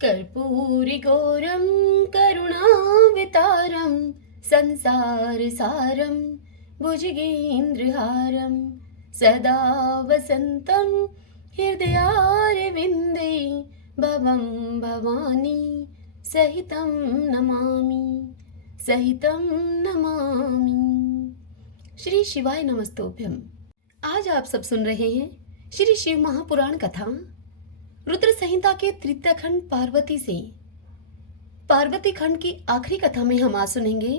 कर्पूरिगौरं करुणावतारं संसारसारं भुजगेन्द्रहारं सदा वसन्तं हृदयारविन्दे भवं भवानी सहितं नमामि सहितं नमामि। श्री शिवाय नमस्तोभ्यम। आज आप सब सुन रहे हैं श्री शिव महापुराण कथा रुद्र संहिता के तृतीय खंड पार्वती से। पार्वती खंड की आखिरी कथा में हम आज सुनेंगे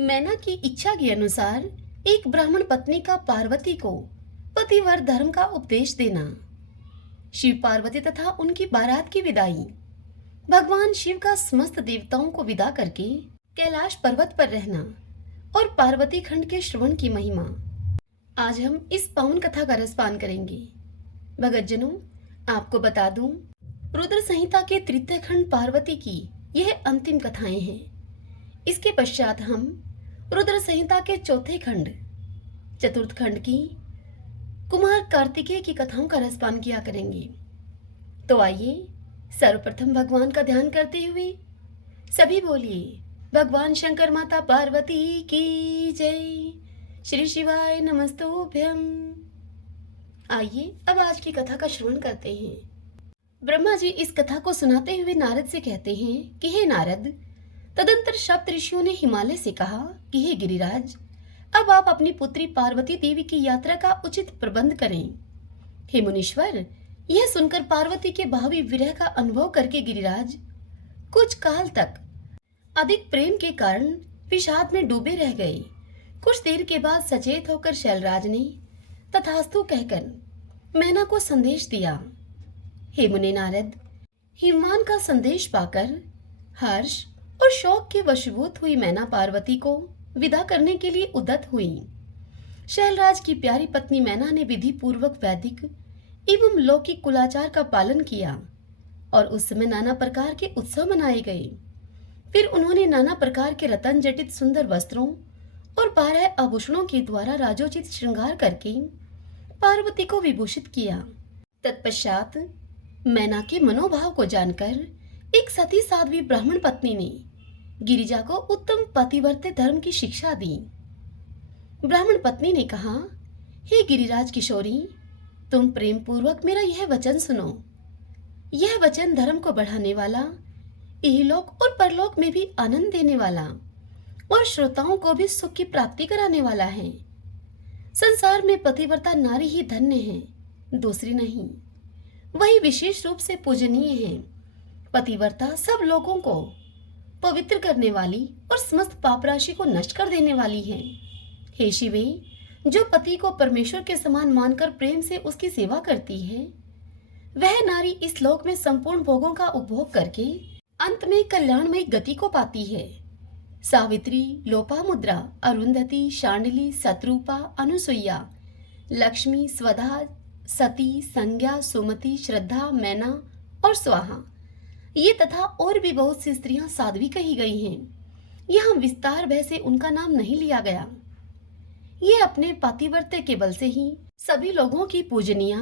मैना की इच्छा के अनुसार एक ब्राह्मण पत्नी का पार्वती को पतिव्रत धर्म का उपदेश देना, शिव पार्वती तथा उनकी बारात की विदाई, भगवान शिव का समस्त देवताओं को विदा करके कैलाश पर्वत पर रहना और पार्वती खंड के श्रवण की महिमा। आज हम इस पावन कथा का रसपान करेंगे। भगतजनों, आपको बता दूं, रुद्र संहिता के तृतीय खंड पार्वती की यह अंतिम कथाएं हैं। इसके पश्चात हम रुद्र संहिता के चौथे खंड चतुर्थ खंड की कुमार कार्तिकेय की कथाओं का रसपान किया करेंगे। तो आइए सर्वप्रथम भगवान का ध्यान करते हुए सभी बोलिए भगवान शंकर माता पार्वती की जय। श्री शिवाय नमस्तोभ्यम। आइए अब आज की कथा का श्रवण करते हैं। ब्रह्मा जी इस कथा को सुनाते हुए नारद से कहते हैं कि हे नारद, तदंतर सप्त ऋषियों ने हिमालय से कहा कि हे गिरिराज, अब आप अपनी पुत्री पार्वती देवी की यात्रा का उचित प्रबंध करें। हे मुनीश्वर, यह सुनकर पार्वती के भावी विरह का अनुभव करके गिरिराज कुछ काल तक अधिक प्रेम के कारण विषाद में डूबे रह गए। कुछ देर के बाद सचेत होकर शैलराज ने तथास्तु कहकर मैना को संदेश दिया। हे मुनि नारद, हिमवान का संदेश पाकर हर्ष और शौक के वशीभूत हुई मैना पार्वती को विदा करने के लिए उद्यत हुई। शैलराज की प्यारी पत्नी मैना ने विधि पूर्वक वैदिक एवं लौकिक कुलाचार का पालन किया और उस समय नाना प्रकार के उत्सव मनाए गए। फिर उन्होंने नाना प्रकार के रतन जटित सुंदर वस्त्रों और 12 आभूषणों के द्वारा राजोचित श्रृंगार करके पार्वती को विभूषित किया। तत्पश्चात मैना के मनोभाव को जानकर एक सती साध्वी ब्राह्मण पत्नी ने गिरिजा को उत्तम पतिव्रत धर्म की शिक्षा दी। ब्राह्मण पत्नी ने कहा, हे गिरिराज किशोरी, तुम प्रेम पूर्वक मेरा यह वचन सुनो। यह वचन धर्म को बढ़ाने वाला, इहलोक और परलोक में भी आनंद देने वाला और श्रोताओं को भी सुख की प्राप्ति कराने वाला है। संसार में पतिव्रता नारी ही धन्य है, दूसरी नहीं। वही विशेष रूप से पूजनीय है। पतिव्रता सब लोगों को पवित्र करने वाली और समस्त पाप राशि को नष्ट कर देने वाली है। हे शिवे, जो पति को परमेश्वर के समान मानकर प्रेम से उसकी सेवा करती है, वह नारी इस लोक में संपूर्ण भोगों का उपभोग करके अंत में कल्याणमयी गति को पाती है। सावित्री, लोपामुद्रा, अरुंधति, शांडिली, शत्रुपा, अनुसुईया, लक्ष्मी, स्वधा, सती, संज्ञा, सुमति, श्रद्धा, मैना और स्वाहा, ये तथा और भी बहुत सी स्त्रियां साध्वी कही गई हैं। यहाँ विस्तार भय से उनका नाम नहीं लिया गया। ये अपने पातिव्रत्य के बल से ही सभी लोगों की पूजनीय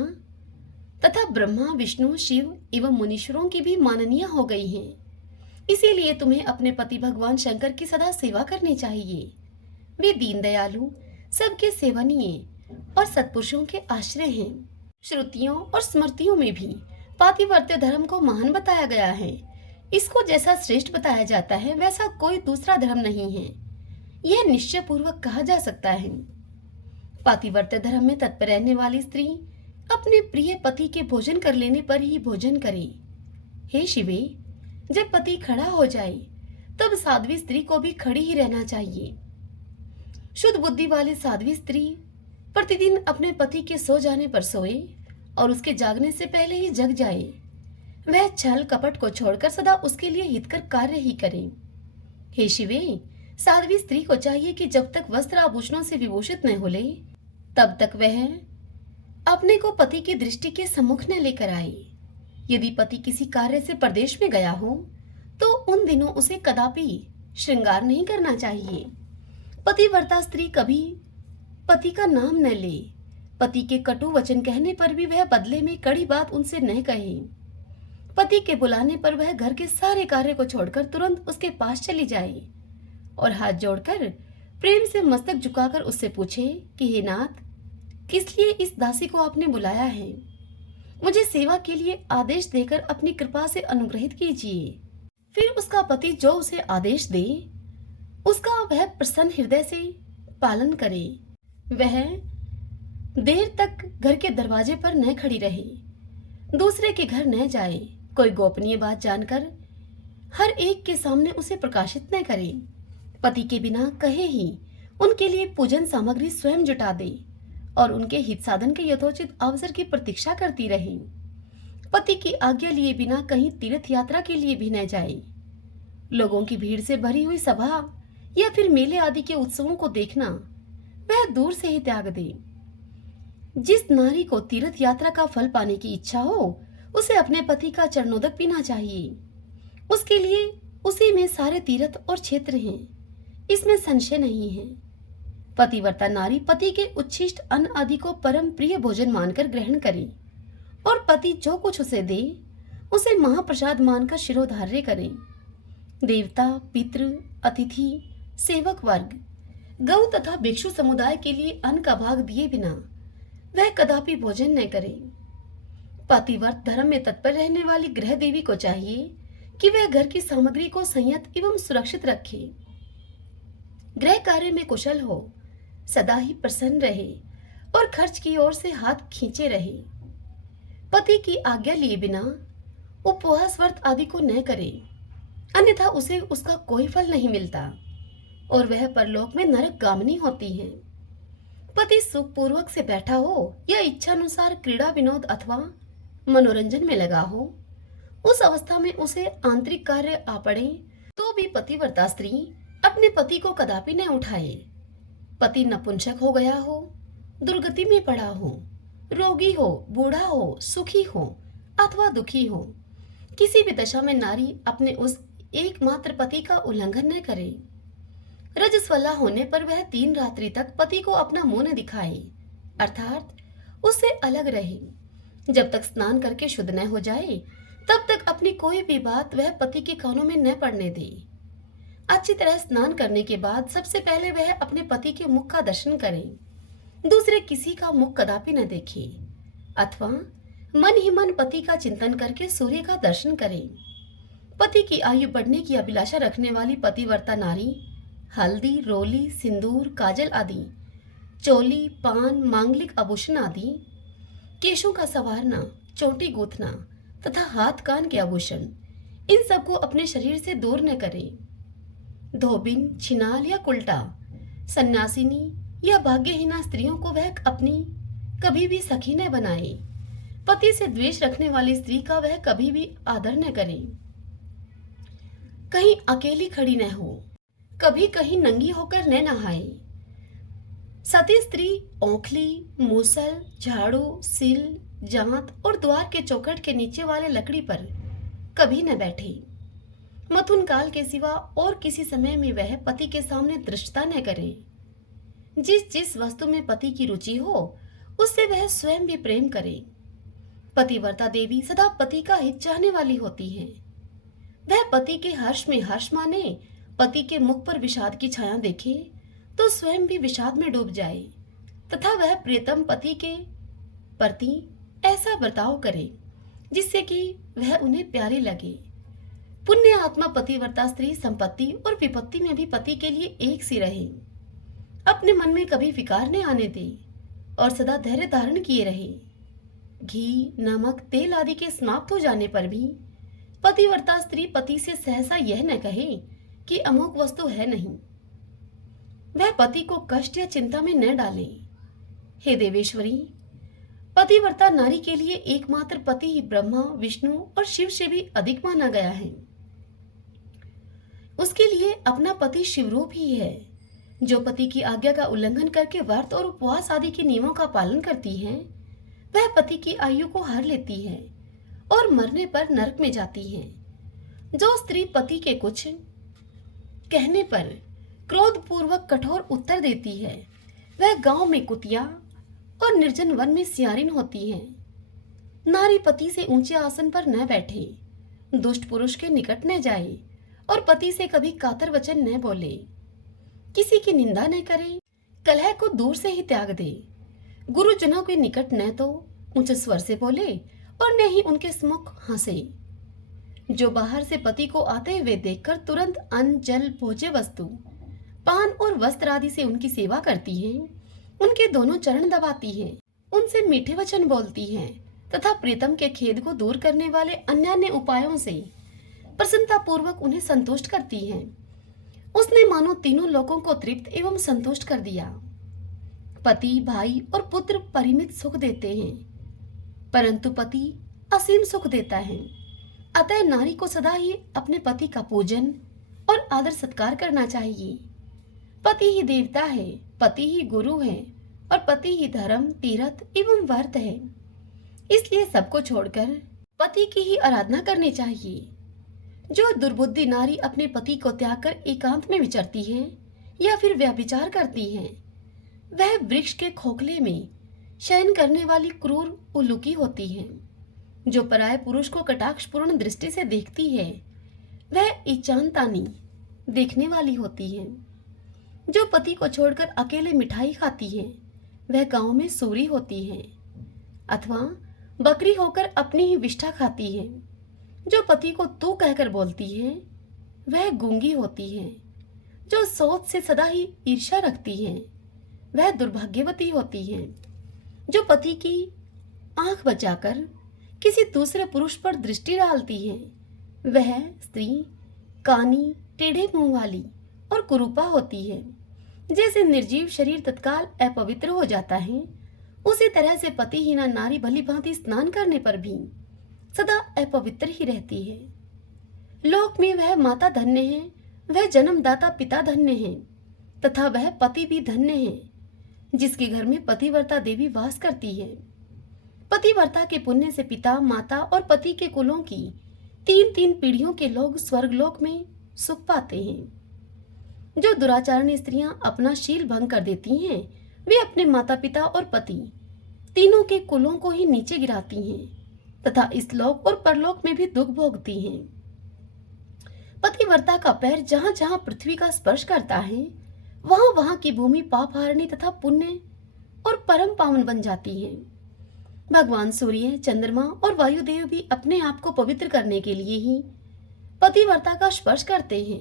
तथा ब्रह्मा, विष्णु, शिव एवं मुनीश्वरों की भी माननीय हो गई हैं। इसीलिए तुम्हें अपने पति भगवान शंकर की सदा सेवा करनी चाहिए। वे दीन दयालु, सबके सेवनीय और सत्पुरुषों के आश्रय हैं। श्रुतियों और स्मृतियों में भी पातिव्रत्य धर्म को महान बताया गया है। इसको जैसा श्रेष्ठ बताया जाता है वैसा कोई दूसरा धर्म नहीं है। यह निश्चय पूर्वक कहा जा सकता है। पातिव्रत्य धर्म में तत्पर रहने वाली स्त्री अपने प्रिय पति के भोजन कर लेने पर ही भोजन करे। हे शिवे, जब पति खड़ा हो जाए तब साध्वी स्त्री को भी खड़ी ही रहना चाहिए। शुद्ध बुद्धि वाली साध्वी स्त्री प्रतिदिन अपने पति के सो जाने पर सोए और उसके जागने से पहले ही जग जाए। वह छल कपट को छोड़कर सदा उसके लिए हितकर कार्य ही करे। हे शिवे, साध्वी स्त्री को चाहिए कि जब तक वस्त्र आभूषणों से विभूषित न हो ले तब तक वह अपने को पति की दृष्टि के सम्मुख न लेकर आए। यदि पति किसी कार्य से परदेश में गया हो तो उन दिनों उसे कदापि श्रृंगार नहीं करना चाहिए। पतिव्रता स्त्री कभी पति का नाम न ले। पति के कटु वचन कहने पर भी वह बदले में कड़ी बात उनसे न कहे। पति के बुलाने पर वह घर के सारे कार्य को छोड़कर तुरंत उसके पास चली जाए और हाथ जोड़कर प्रेम से मस्तक झुकाकर उससे पूछे कि हे नाथ, किस लिए इस दासी को आपने बुलाया है? मुझे सेवा के लिए आदेश देकर अपनी कृपा से अनुग्रहित कीजिए। फिर उसका पति जो उसे आदेश दे उसका वह प्रसन्न हृदय से पालन करे। वह देर तक घर के दरवाजे पर न खड़ी रहे, दूसरे के घर न जाए, कोई गोपनीय बात जानकर हर एक के सामने उसे प्रकाशित न करे, पति के बिना कहे ही उनके लिए पूजन सामग्री स्वयं जुटा दे और उनके हित साधन के यथोचित अवसर की प्रतीक्षा करती रहे। पति की आज्ञा लिए बिना कहीं तीर्थ यात्रा के लिए भी न जाए। लोगों की भीड़ से भरी हुई सभा या फिर मेले आदि के उत्सवों को देखना वह दूर से ही त्याग दे। जिस नारी को तीर्थ यात्रा का फल पाने की इच्छा हो उसे अपने पति का चरणोदक पीना चाहिए। उसके लिए उसी में सारे तीर्थ और क्षेत्र हैं, इसमें संशय नहीं है। पतिव्रता नारी पति के उच्छिष्ट अन्न आदि को परम प्रिय भोजन मानकर ग्रहण करे और पति जो कुछ उसे दे उसे महाप्रसाद मानकर शिरोधार्य करे। देवता, पितृ, अतिथि, सेवक वर्ग, गौ तथा भिक्षु समुदाय के लिए अन्न का भाग दिए बिना वह कदापि भोजन न करे। पतिव्रत धर्म में तत्पर रहने वाली गृह देवी को चाहिए कि वह घर की सामग्री को संयत एवं सुरक्षित रखे, गृह कार्य में कुशल हो, सदा ही प्रसन्न रहे और खर्च की ओर से हाथ खींचे रहे। पति की आज्ञा लिए बिना उपवास व्रत आदि को न करे, अन्यथा उसे उसका कोई फल नहीं मिलता और वह परलोक में नरक गामिनी होती है। पति सुखपूर्वक से बैठा हो या इच्छानुसार क्रीड़ा विनोद अथवा मनोरंजन में लगा हो, उस अवस्था में उसे आंतरिक कार्य आ पड़े तो भी पतिव्रता स्त्री अपने पति को कदापि न उठाए। पति नपुंसक हो गया हो, दुर्गति में पड़ा हो, रोगी हो, बूढ़ा हो, सुखी हो अथवा दुखी हो, किसी भी दशा में नारी अपने उस एकमात्र पति का उल्लंघन न करे। रजस्वला होने पर वह 3 रात्रि तक पति को अपना मुंह न दिखाए, अर्थात उससे अलग रहे। जब तक स्नान करके शुद्ध न हो जाए तब तक अपनी कोई भी बात वह पति के कानों में न पड़ने दे। अच्छी तरह स्नान करने के बाद सबसे पहले वह अपने पति के मुख का दर्शन करे, दूसरे किसी का मुख कदापि न देखे, अथवा मन ही मन पति का चिंतन करके सूर्य का दर्शन करे। पति की आयु बढ़ने की अभिलाषा रखने वाली पतिव्रता नारी हल्दी, रोली, सिंदूर, काजल आदि, चोली, पान, मांगलिक आभूषण आदि, केशों का संवारना, चोटी गूंथना तथा हाथ कान के आभूषण, इन सबको अपने शरीर से दूर न करे। धोबिन, छिनाल या कुल्टा, सन्यासिनी या भाग्यहीना स्त्रियों को वह अपनी कभी भी सखी न बनाए। पति से द्वेष रखने वाली स्त्री का वह कभी भी आदर न करे। कहीं अकेली खड़ी न हो, कभी कहीं नंगी होकर न नहाए। सती स्त्री औंखली, मूसल, झाड़ू, सिल, जांत और द्वार के चौखट के नीचे वाले लकड़ी पर कभी न बैठे। मथुन काल के सिवा और किसी समय में वह पति के सामने दृष्टता न करे। जिस जिस वस्तु में पति की रुचि हो उससे वह स्वयं भी प्रेम करे। पतिव्रता देवी सदा पति का हित चाहने वाली होती है। वह पति के हर्ष में हर्ष माने, पति के मुख पर विषाद की छाया देखे तो स्वयं भी विषाद में डूब जाए तथा वह प्रियतम पति के प्रति ऐसा बर्ताव करे जिससे कि वह उन्हें प्यारी लगे। पुण्य आत्मा पतिव्रता स्त्री संपत्ति और विपत्ति में भी पति के लिए एक सी रहे, अपने मन में कभी विकार न आने दे और सदा धैर्य धारण किए रहे। घी, नमक, तेल आदि के समाप्त हो जाने पर भी पतिव्रता स्त्री पति से सहसा यह न कहे कि अमुक वस्तु है नहीं। वह पति को कष्ट या चिंता में न डाले। हे देवेश्वरी, पतिव्रता नारी के लिए एकमात्र पति ही ब्रह्मा, विष्णु और शिव से भी अधिक माना गया है। उसके लिए अपना पति शिवरूप ही है। जो पति की आज्ञा का उल्लंघन करके व्रत और उपवास आदि के नियमों का पालन करती है वह पति की आयु को हर लेती है और मरने पर नरक में जाती है। जो स्त्री पति के कुछ कहने पर क्रोध पूर्वक कठोर उत्तर देती है वह गांव में कुतिया और निर्जन वन में सियारिन होती है। नारी पति से ऊंचे आसन पर न बैठे, दुष्ट पुरुष के निकट न जाए और पति से कभी कातर वचन न बोले, किसी की निंदा न करे, कलह को दूर से ही त्याग दे, गुरुजनों के निकट न तो ऊंचे स्वर से बोले और न ही उनके सम्मुख हंसे। जो बाहर से पति को आते हुए देखकर तुरंत अन्न, जल, भोज्य वस्तु, पान और वस्त्र आदि से उनकी सेवा करती हैं, उनके दोनों चरण दबाती हैं, उनसे मीठे वचन बोलती हैं तथा प्रीतम के खेद को दूर करने वाले अन्य अन्य उपायों से प्रसन्नता पूर्वक उन्हें संतुष्ट करती हैं, उसने मानो तीनों लोगों को तृप्त एवं संतुष्ट कर दिया। पति, भाई और पुत्र परिमित सुख देते हैं, परंतु पति असीम सुख देता है। अतः नारी को सदा ही अपने पति का पूजन और आदर सत्कार करना चाहिए। पति ही देवता है, पति ही गुरु है और पति ही धर्म, तीर्थ एवं व्रत है। इसलिए सबको छोड़कर पति की ही आराधना करनी चाहिए। जो दुर्बुद्धि नारी अपने पति को त्याग कर एकांत में विचरती है या फिर व्यभिचार करती है, वह वृक्ष के खोखले में शयन करने वाली क्रूर उल्लूकी होती है। जो पराये पुरुष को कटाक्षपूर्ण दृष्टि से देखती है, वह इचानतानी देखने वाली होती है। जो पति को छोड़कर अकेले मिठाई खाती है, वह गांव में सूरी होती है अथवा बकरी होकर अपनी ही विष्ठा खाती है। जो पति को तू कहकर बोलती है, वह गूंगी होती है। जो सोच से सदा ही ईर्ष्या रखती है, वह दुर्भाग्यवती होती है। जो पति की आंख बचाकर किसी दूसरे पुरुष पर दृष्टि डालती है, वह स्त्री कानी, टेढ़े मुंह वाली और कुरूपा होती है। जैसे निर्जीव शरीर तत्काल अपवित्र हो जाता है, उसी तरह से पतिहीना नारी भली भांति स्नान करने पर भी सदा अपवित्र ही रहती है। लोक में वह माता धन्य है, वह जन्मदाता पिता धन्य है तथा वह पति भी धन्य है, जिसके घर में पतिव्रता देवी वास करती है। पतिव्रता के पुण्य से पिता, माता और पति के कुलों की 3-3 पीढ़ियों के लोग स्वर्गलोक में सुख पाते हैं। जो दुराचारणी स्त्रियां अपना शील भंग कर देती हैं, वे अपने माता पिता और पति तीनों के कुलों को ही नीचे गिराती हैं तथा इस लोक और परलोक में भी दुख भोगती हैं। पतिव्रता का पैर जहां जहां पृथ्वी का स्पर्श करता है, वहां वहां की भूमि पापहारिणी तथा पुण्य और परम पावन बन जाती है। भगवान सूर्य, चंद्रमा और वायुदेव भी अपने आप को पवित्र करने के लिए ही पतिव्रता का स्पर्श करते हैं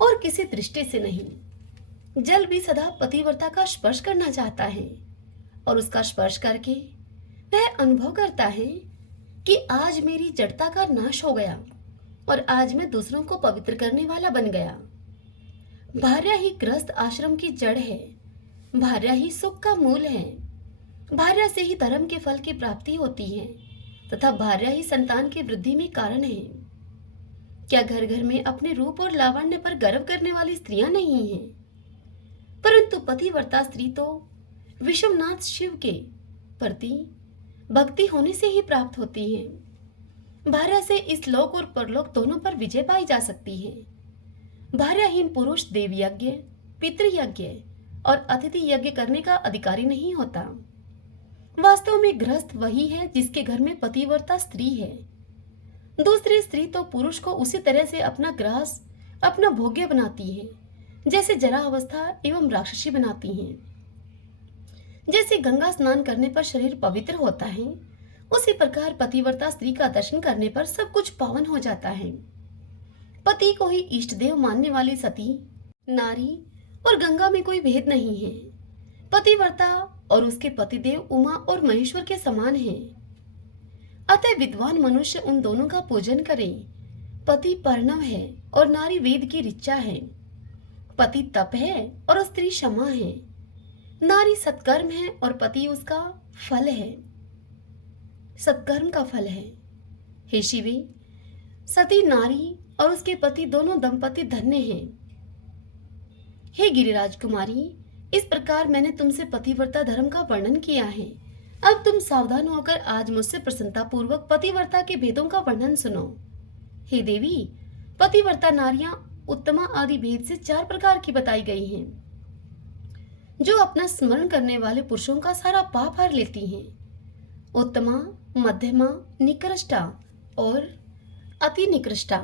और किसी दृष्टि से नहीं। जल भी सदा पतिव्रता का स्पर्श करना चाहता है और उसका स्पर्श करके वह अनुभव करता है कि आज मेरी जड़ता का नाश हो गया और आज मैं दूसरों को पवित्र करने वाला बन गया। भार्या ही गृहस्थ आश्रम की जड़ है, भार्या ही सुख का मूल है, भार्या से ही धर्म के फल की प्राप्ति होती है तथा भार्या ही संतान की वृद्धि में कारण है। क्या घर घर में अपने रूप और लावण्य पर गर्व करने वाली स्त्रियां नहीं हैं? परंतु पतिव्रता स्त्री तो विश्वनाथ शिव के प्रति भक्ति होने से ही प्राप्त होती है। भार्या से इस लोक और परलोक दोनों पर विजय पाई जा सकती है। भार्याहीन पुरुष देव यज्ञ, पितृयज्ञ और अतिथि यज्ञ करने का अधिकारी नहीं होता। वास्तव में गृहस्थ वही है जिसके घर में पतिव्रता स्त्री है। दूसरी स्त्री तो पुरुष को उसी तरह से अपना ग्रास, अपना भोग्य बनाती है जैसे जरा अवस्था एवं राक्षसी बनाती हैं। जैसे गंगा स्नान करने पर शरीर पवित्र होता है, उसी प्रकार पतिव्रता स्त्री का दर्शन करने पर सब कुछ पावन हो जाता है। पति को ही इष्ट देव मानने वाली सती, नारी और गंगा में कोई भेद नहीं है। पतिव्रता और उसके पतिदेव उमा और महेश्वर के समान हैं। अतः विद्वान मनुष्य उन दोनों का पूजन करे। पति पर्णव है और नारी वेद की ऋचा है। पति तप है और स्त्री क्षमा है। नारी सत्कर्म है और पति उसका फल है, सत्कर्म का फल है। हे शिवे, सती नारी और उसके पति दोनों दंपति धन्य हैं। हे गिरिराज कुमारी, इस प्रकार मैंने तुमसे पतिव्रता धर्म का वर्णन किया है। अब तुम सावधान होकर आज मुझसे प्रसन्नता पूर्वक पतिव्रता के भेदों का वर्णन सुनो। हे देवी, पतिव्रता नारियां उत्तमा आदि भेद से 4 प्रकार की बताई गई हैं, जो अपना स्मरण करने वाले पुरुषों का सारा पाप हर लेती हैं। उत्तमा, मध्यमा, निकृष्टा और अति निकृष्टा।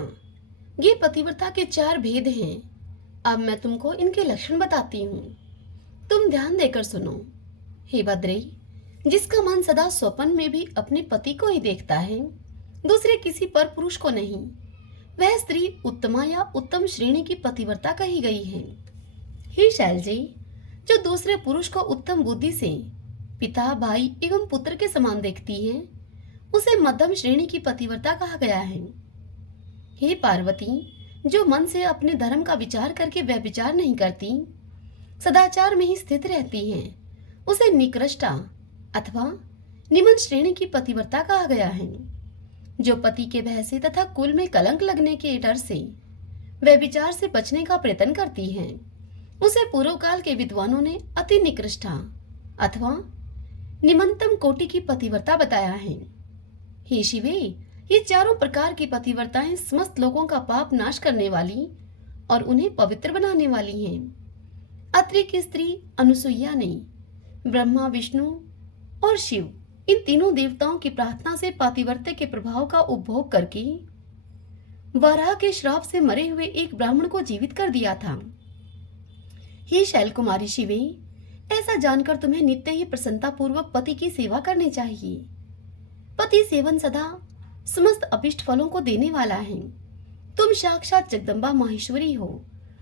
ये पतिव्रता के 4 भेद हैं। अब मैं तुमको इनके लक्षण बताती हूँ, तुम ध्यान देकर सुनो। हे भद्रे, जिसका मन सदा स्वप्न में भी अपने पति को ही देखता है, दूसरे किसी पर पुरुष को नहीं, वह स्त्री उत्तमा या उत्तम श्रेणी की पतिव्रता कही गई है। हे शैल जी, जो दूसरे पुरुष को उत्तम बुद्धि से पिता, भाई एवं पुत्र के समान देखती है, उसे मध्यम श्रेणी की पतिव्रता कहा गया है। हे पार्वती, जो मन से अपने धर्म का विचार करके व्यभिचार नहीं करती, सदाचार में ही स्थित रहती है, उसे निकृष्टा अथवा निम्न श्रेणी की पतिव्रता कहा गया है। जो पति के भय से तथा कुल में कलंक लगने के डर से व्यभिचार से बचने का प्रयत्न करती है, उसे पूर्व काल के विद्वानों ने अति निकृष्टा अथवा निम्नतम कोटि की पतिव्रता बताया है। हे शिवे, ये चारों प्रकार की पतिव्रताएं समस्त लोगों का पाप नाश करने वाली और उन्हें पवित्र बनाने वाली हैं। अत्रि की स्त्री अनुसुईया ने ब्रह्मा, विष्णु और शिव इन तीनों देवताओं की प्रार्थना से पातिव्रत्य के प्रभाव का उपभोग करके वराह के श्राप से मरे हुए एक ब्राह्मण को जीवित कर दिया था। हे शैल कुमारी शिवे, ऐसा जानकर तुम्हें नित्य ही प्रसन्नता पूर्वक पति की सेवा करनी चाहिए। पति सेवन सदा समस्त अभिष्ट फलों को देने वाला है। तुम साक्षात जगदम्बा माहेश्वरी हो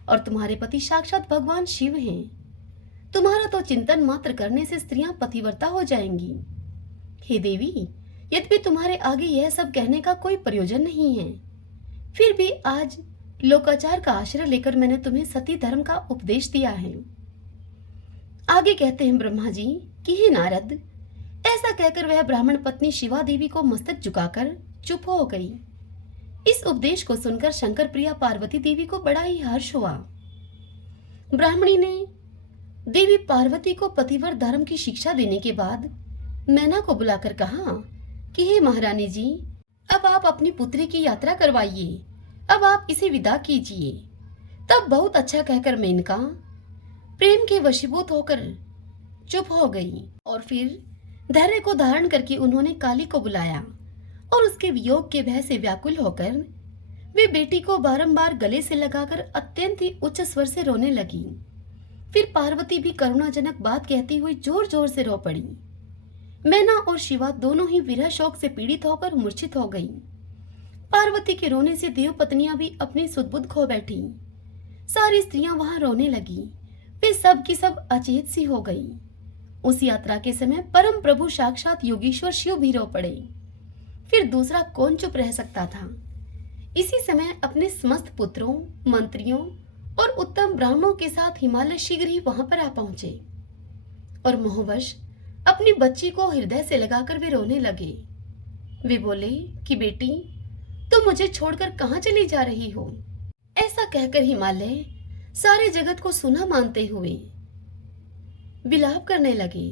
और तुम्हारे पति साक्षात भगवान शिव हैं। तुम्हारा तो चिंतन मात्र करने से स्त्रियां पतिव्रता हो जाएंगी। हे देवी, यद्यपि तुम्हारे आगे यह सब कहने का कोई प्रयोजन नहीं है, फिर भी आज लोकाचार का आश्रय लेकर मैंने तुम्हें सती धर्म का उपदेश दिया है। आगे कहते हैं ब्रह्मा जी कि हे नारद, ऐसा कहकर वह ब्राह्मण पत्नी शिवा देवी को मस्तक झुकाकर चुप हो गई। इस उपदेश को सुनकर शंकर प्रिया पार्वती देवी को बड़ा ही हर्ष हुआ। ब्राह्मणी ने देवी पार्वती को पतिव्रत धर्म की शिक्षा देने के बाद मैना को बुलाकर कहा कि हे महारानी जी, अब आप अपनी पुत्री की यात्रा करवाइए, अब आप इसे विदा कीजिए। तब बहुत अच्छा कहकर मेनका प्रेम के वशीभूत होकर चुप हो गई और फिर धैर्य को धारण करके उन्होंने काली को बुलाया और उसके वियोग के भय से व्याकुल होकर वे बेटी को बारंबार गले से लगाकर अत्यंत ही उच्च स्वर से रोने लगी। फिर पार्वती भी करुणाजनक बात कहती हुई जोर जोर से रो पड़ी। मैना और शिवा दोनों ही विरह शोक से पीड़ित होकर मूर्छित हो गईं। पार्वती के रोने से देव पत्नियां भी अपनी सुध-बुध खो बैठी। सारी स्त्रियां वहां रोने लगी। वे सब की सब अचेत सी हो गई। उस यात्रा के समय परम प्रभु साक्षात योगीश्वर शिव भी रो पड़े। फिर दूसरा कौन चुप रह सकता था। इसी समय अपने समस्त पुत्रों, मंत्रियों और उत्तम ब्राह्मणों के साथ हिमालय शीघ्र ही वहां पर आ पहुंचे और मोहवश अपनी बच्ची को हृदय से लगाकर वे रोने लगे। वे बोले कि बेटी, तुम मुझे छोड़कर कहां चली जा रही हो। ऐसा कहकर हिमालय सारे जगत को सुना मानते हुए विलाप करने लगे।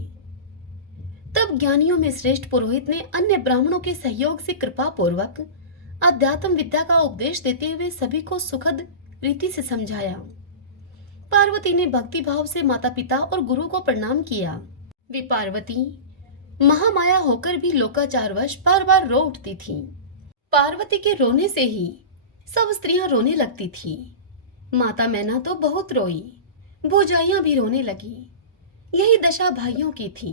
तब ज्ञानियों में श्रेष्ठ पुरोहित ने अन्य ब्राह्मणों के सहयोग से कृपा पूर्वक अध्यात्म विद्या का उपदेश देते हुए सभी को सुखद रीति से समझाया। पार्वती ने भक्ति भाव से माता पिता और गुरु को प्रणाम किया। वे पार्वती महामाया होकर भी लोकाचारवश बार बार रो उठती थी। पार्वती के रोने से ही सब स्त्रियां रोने लगती थी। माता मैना तो बहुत रोई, भौजाइयां भी रोने लगी। यही दशा भाइयों की थी।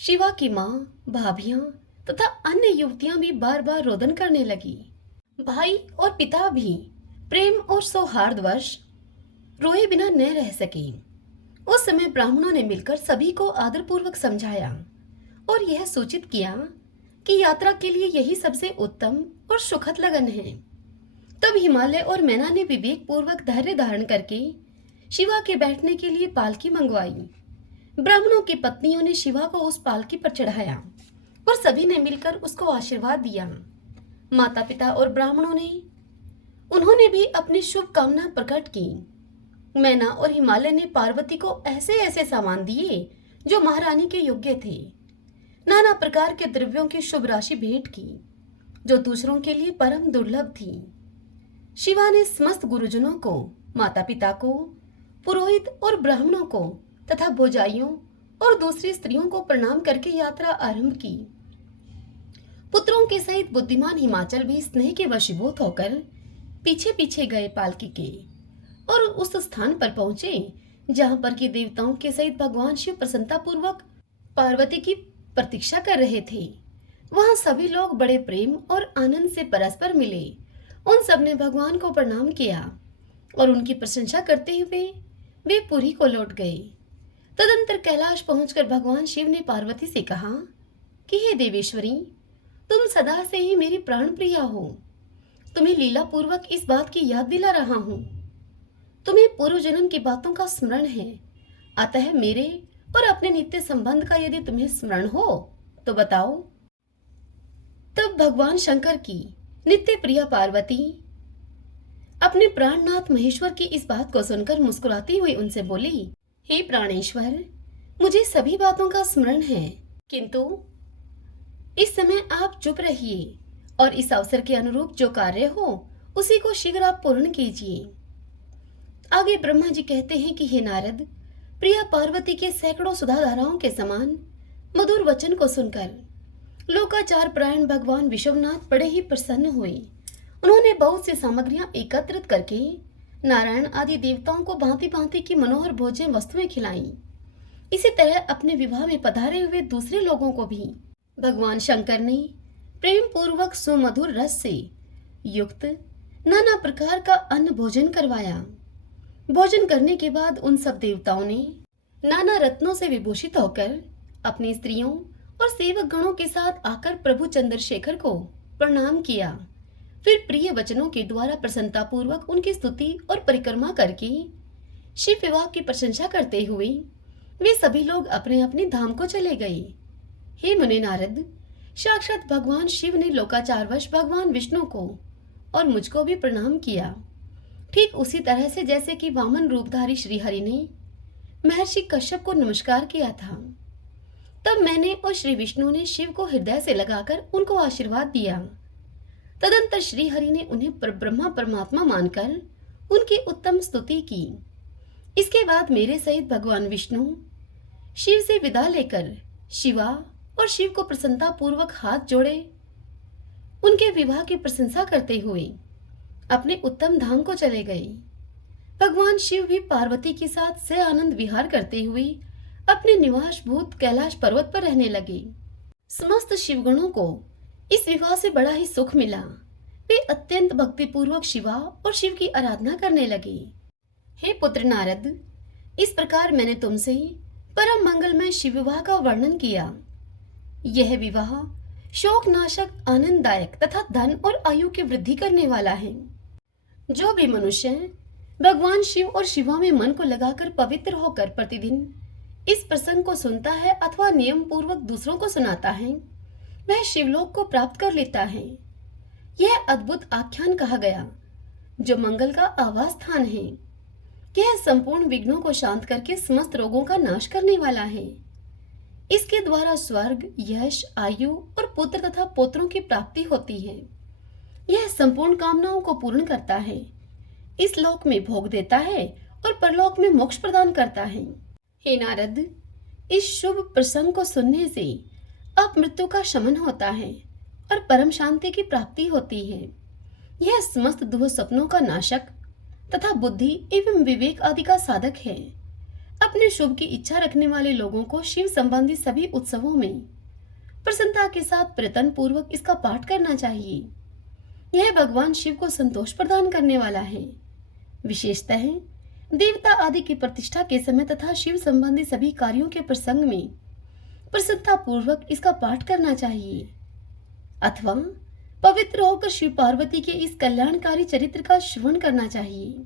शिवा की माँ, भाभियां तथा अन्य युवतियां भी बार बार रोदन करने लगी। भाई और पिता भी प्रेम और सौहार्दवश रोए बिना न रह सके। उस समय ब्राह्मणों ने मिलकर सभी को आदरपूर्वक समझाया और यह सूचित किया कि यात्रा के लिए यही सबसे उत्तम और सुखद लगन है। तब हिमालय और मैना ने विवेक पूर्वक धैर्य धारण करके शिवा के बैठने के लिए पालकी मंगवाई। ब्राह्मणों की पत्नियों ने शिवा को उस पालकी पर चढ़ाया और सभी ने मिलकर उसको आशीर्वाद दिया। माता पिता और ब्राह्मणों ने उन्होंने भी अपनी शुभकामना प्रकट की। मैना और हिमालय ने पार्वती को ऐसे ऐसे सामान दिए जो महारानी के योग्य थे। नाना प्रकार के द्रव्यों की शुभ राशि भेंट की जो दूसरों के लिए परम दुर्लभ थी। शिवा ने समस्त गुरुजनों को, माता पिता को, पुरोहित और ब्राह्मणों को तथा भौजाइयों और दूसरी स्त्रियों को प्रणाम करके यात्रा आरंभ की। पुत्रों के सहित बुद्धिमान हिमाचल भी स्नेह के वशीभूत होकर पीछे पीछे गए पालकी के और उस स्थान पर पहुंचे जहां पर कि देवताओं के सहित भगवान शिव प्रसन्नता पूर्वक पार्वती की प्रतीक्षा कर रहे थे। वहां सभी लोग बड़े प्रेम और आनंद से परस्पर मिले। उन सब ने भगवान को प्रणाम किया और उनकी प्रशंसा करते हुए वे पुरी को लौट गए। तदंतर कैलाश पहुंचकर भगवान शिव ने पार्वती से कहा कि हे देवेश्वरी, तुम सदा से ही मेरी प्राण प्रिया हो। तुम्हें लीला पूर्वक इस बात की याद दिला रहा हूं। तुम्हें पूर्व जन्म की बातों का स्मरण है, अतः मेरे और अपने नित्य संबंध का यदि तुम्हें स्मरण हो तो बताओ। तब भगवान शंकर की नित्य प्रिया पार्वती अपने प्राणनाथ महेश्वर की इस बात को सुनकर मुस्कुराती हुई उनसे बोली, हे प्राणेश्वर, मुझे सभी बातों का स्मरण है, किंतु इस समय आप चुप रहिए और इस अवसर के अनुरूप जो कार्य हो उसी को शीघ्र आप पूर्ण कीजिए। आगे ब्रह्मा जी कहते हैं कि हे नारद, प्रिया पार्वती के सैकड़ों सुधाधाराओं के समान मधुर वचन को सुनकर लोकाचार परायण भगवान विश्वनाथ बड़े ही प्रसन्न हुए। उन्होंने बहुत सी सामग्रियां एकत्रित करके नारायण आदि देवताओं को भांति भांति की मनोहर भोज्य वस्तुएं खिलाईं। इसी तरह अपने विवाह में पधारे हुए दूसरे लोगों को भी भगवान शंकर ने प्रेम पूर्वक सुमधुर रस से युक्त नाना प्रकार का अन्न भोजन करवाया। भोजन करने के बाद उन सब देवताओं ने नाना रत्नों से विभूषित होकर अपनी स्त्रियों और सेवक गणों के साथ आकर प्रभु चंद्रशेखर को प्रणाम किया। फिर प्रिय वचनों के द्वारा प्रसन्नता पूर्वक उनकी स्तुति और परिक्रमा करके शिव विवाह की प्रशंसा करते हुए वे सभी लोग अपने अपने धाम को चले गए। हे मुनि नारद, साक्षात भगवान शिव ने लोकाचारवश भगवान विष्णु को और मुझको भी प्रणाम किया, ठीक उसी तरह से जैसे कि वामन रूपधारी श्रीहरि ने महर्षि कश्यप को नमस्कार किया था। तब मैंने और श्री विष्णु ने शिव को हृदय से लगाकर उनको आशीर्वाद दिया। तदंतर श्रीहरि ने उन्हें ब्रह्मा परमात्मा मानकर उनकी उत्तम स्तुति की। इसके बाद मेरे सहित भगवान विष्णु शिव से विदा लेकर शिवा और शिव को प्रसन्नता पूर्वक हाथ जोड़े उनके विवाह की प्रशंसा करते हुए अपने उत्तम धाम को चले गए। भगवान शिव भी पार्वती के साथ से आनंद विहार करते हुए अपने निवास भूत कैलाश पर्वत पर रहने लगे। समस्त शिवगणों को इस विवाह से बड़ा ही सुख मिला। वे अत्यंत भक्तिपूर्वक शिवा और शिव की आराधना करने लगे। हे पुत्र नारद, इस प्रकार मैंने तुमसे परम मंगलमय शिव विवाह का वर्णन किया। यह विवाह शोक नाशक, आनंददायक तथा धन और आयु की वृद्धि करने वाला है। जो भी मनुष्य भगवान शिव और शिवा में मन को लगाकर पवित्र होकर प्रतिदिन इस प्रसंग को सुनता है अथवा नियम पूर्वक दूसरों को सुनाता है, वह शिवलोक को प्राप्त कर लेता है। यह अद्भुत आख्यान कहा गया जो मंगल का आवास स्थान है। यह संपूर्ण विघ्नों को शांत करके समस्त रोगों का नाश करने वाला है। इसके द्वारा स्वर्ग, यश, आयु और पुत्र तथा पौत्रों की प्राप्ति होती है। यह संपूर्ण कामनाओं को पूर्ण करता है, इस लोक में भोग देता है और परलोक में मोक्ष प्रदान करता है। हे नारद, इस शुभ प्रसंग को सुनने से अपमृत्यु का शमन होता है और परम शांति की प्राप्ति होती है। यह समस्त दुह सपनों का नाशक तथा बुद्धि एवं विवेक आदि का साधक है। अपने शुभ की इच्छा रखने वाले लोगों को शिव संबंधी सभी उत्सवों में प्रसन्नता के साथ प्रयत्न पूर्वक इसका पाठ करना चाहिए। यह भगवान शिव को संतोष प्रदान करने वाला है। विशेषतः देवता आदि की प्रतिष्ठा के समय तथा शिव संबंधी सभी कार्यों के प्रसंग में प्रसन्नता पूर्वक इसका पाठ करना चाहिए अथवा पवित्र होकर शिव पार्वती के इस कल्याणकारी चरित्र का श्रवण करना चाहिए।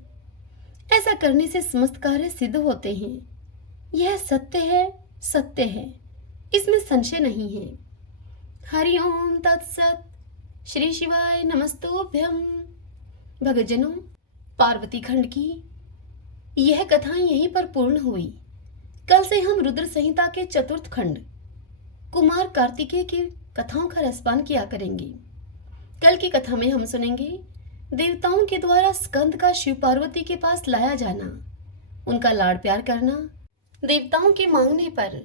ऐसा करने से समस्त कार्य सिद्ध होते हैं। यह सत्य है, सत्य है, इसमें संशय नहीं है। हरि ओम तत्सत। श्री शिवाय नमस्तुभ्यम। भक्तजनों, पार्वती खंड की यह कथाएं यहीं पर पूर्ण हुई। कल से हम रुद्र संहिता के चतुर्थ खंड कुमार कार्तिकेय की कथाओं का रसपान किया करेंगे। कल की कथा में हम सुनेंगे देवताओं के द्वारा स्कंद का शिव पार्वती के पास लाया जाना, उनका लाड़ प्यार करना, देवताओं के मांगने पर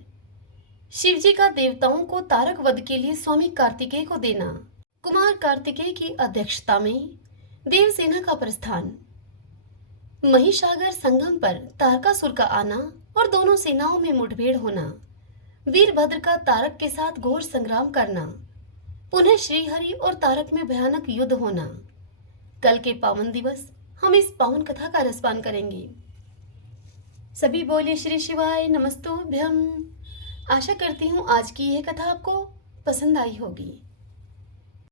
शिव जी का देवताओं को तारक वध के लिए स्वामी कार्तिकेय को देना, कुमार कार्तिकेय की अध्यक्षता में देवसेना का प्रस्थान, महिसागर संगम पर तारकासुर का आना और दोनों सेनाओं में मुठभेड़ होना, वीरभद्र का तारक के साथ घोर संग्राम करना, पुनः श्रीहरि और तारक में भयानक युद्ध होना। कल के पावन दिवस हम इस पावन कथा का रसपान करेंगे। सभी बोलिए श्री शिवाय नमस्तोभ्यम। आशा करती हूँ आज की यह कथा आपको पसंद आई होगी।